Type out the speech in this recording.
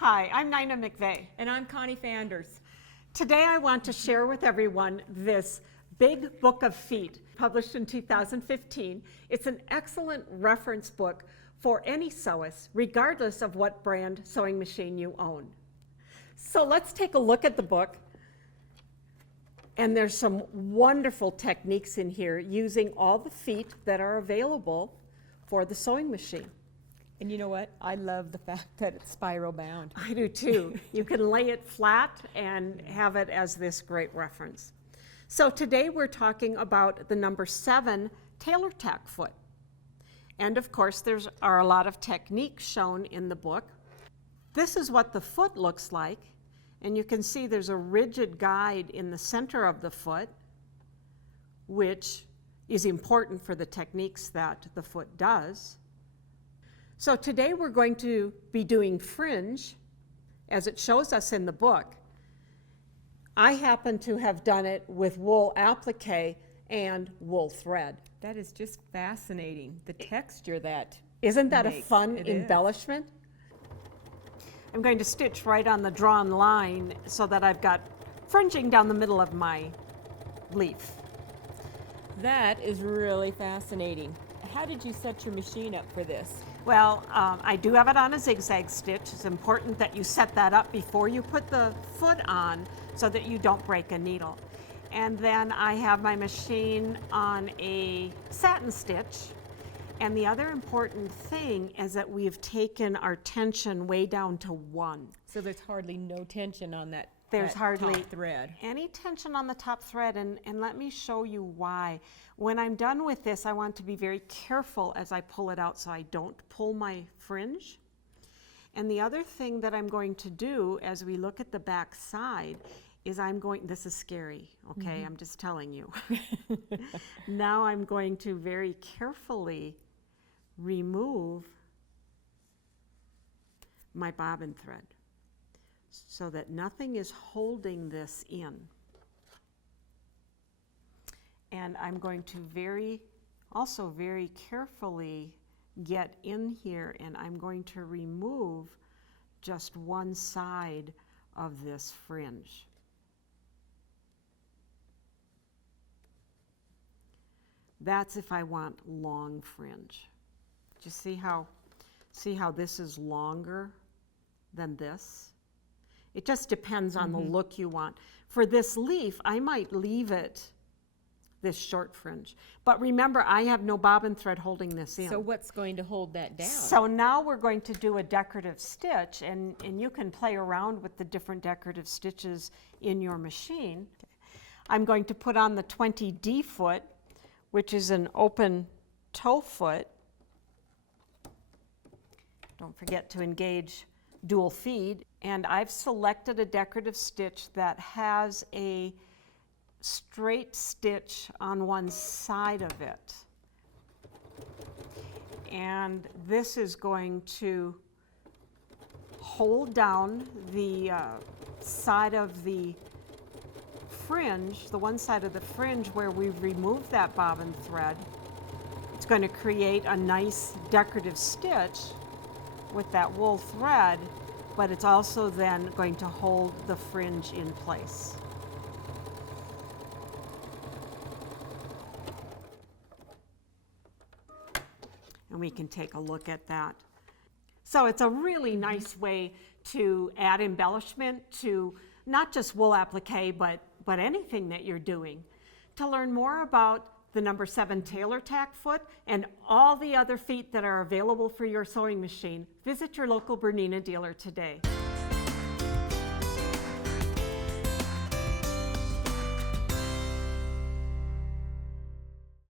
Hi, I'm Nina McVeigh. And I'm Connie Fanders. Today I want to share with everyone this big book of feet published in 2015. It's an excellent reference book for any sewist, regardless of what brand sewing machine you own. So let's take a look at the book. And there's some wonderful techniques in here using all the feet that are available for the sewing machine. And you know what? I love the fact that it's spiral bound. I do too. You can lay it flat and have it as this great reference. So today we're talking about the number 7 Tailor Tack Foot. And of course there are a lot of techniques shown in the book. This is what the foot looks like. And you can see there's a rigid guide in the center of the foot, which is important for the techniques that the foot does. So today we're going to be doing fringe, as it shows us in the book. I happen to have done it with wool applique and wool thread. That is just fascinating, the texture that Isn't that a makes. fun It embellishment? I'm going to stitch right on the drawn line so that I've got fringing down the middle of my leaf. That is really fascinating. How did you set your machine up for this? Well, I do have it on a zigzag stitch. It's important that you set that up before you put the foot on so that you don't break a needle. And then I have my machine on a satin stitch. And the other important thing is that we've taken our tension way down to 1. So there's hardly no tension on that, There's that hardly top thread. any tension on the top thread, and let me show you why. When I'm done with this, I want to be very careful as I pull it out so I don't pull my fringe. And the other thing that I'm going to do as we look at the back side is this is scary, okay? I'm just telling you. Now I'm going to very carefully remove my bobbin thread so that nothing is holding this in. And I'm going to very carefully get in here, and I'm going to remove just one side of this fringe. That's if I want long fringe. Do you see how this is longer than this? It just depends on the look you want. For this leaf, I might leave it this short fringe. But remember, I have no bobbin thread holding this in. So what's going to hold that down? So now we're going to do a decorative stitch, and you can play around with the different decorative stitches in your machine. I'm going to put on the 20D foot, which is an open toe foot. Don't forget to engage dual feed. And I've selected a decorative stitch that has a straight stitch on one side of it. And this is going to hold down the side of the fringe, the one side of the fringe where we've removed that bobbin thread. It's going to create a nice decorative stitch with that wool thread, but it's also then going to hold the fringe in place. And we can take a look at that. So it's a really nice way to add embellishment to not just wool applique, but anything that you're doing. To learn more about the number 7 Tailor Tack Foot and all the other feet that are available for your sewing machine, visit your local Bernina dealer today.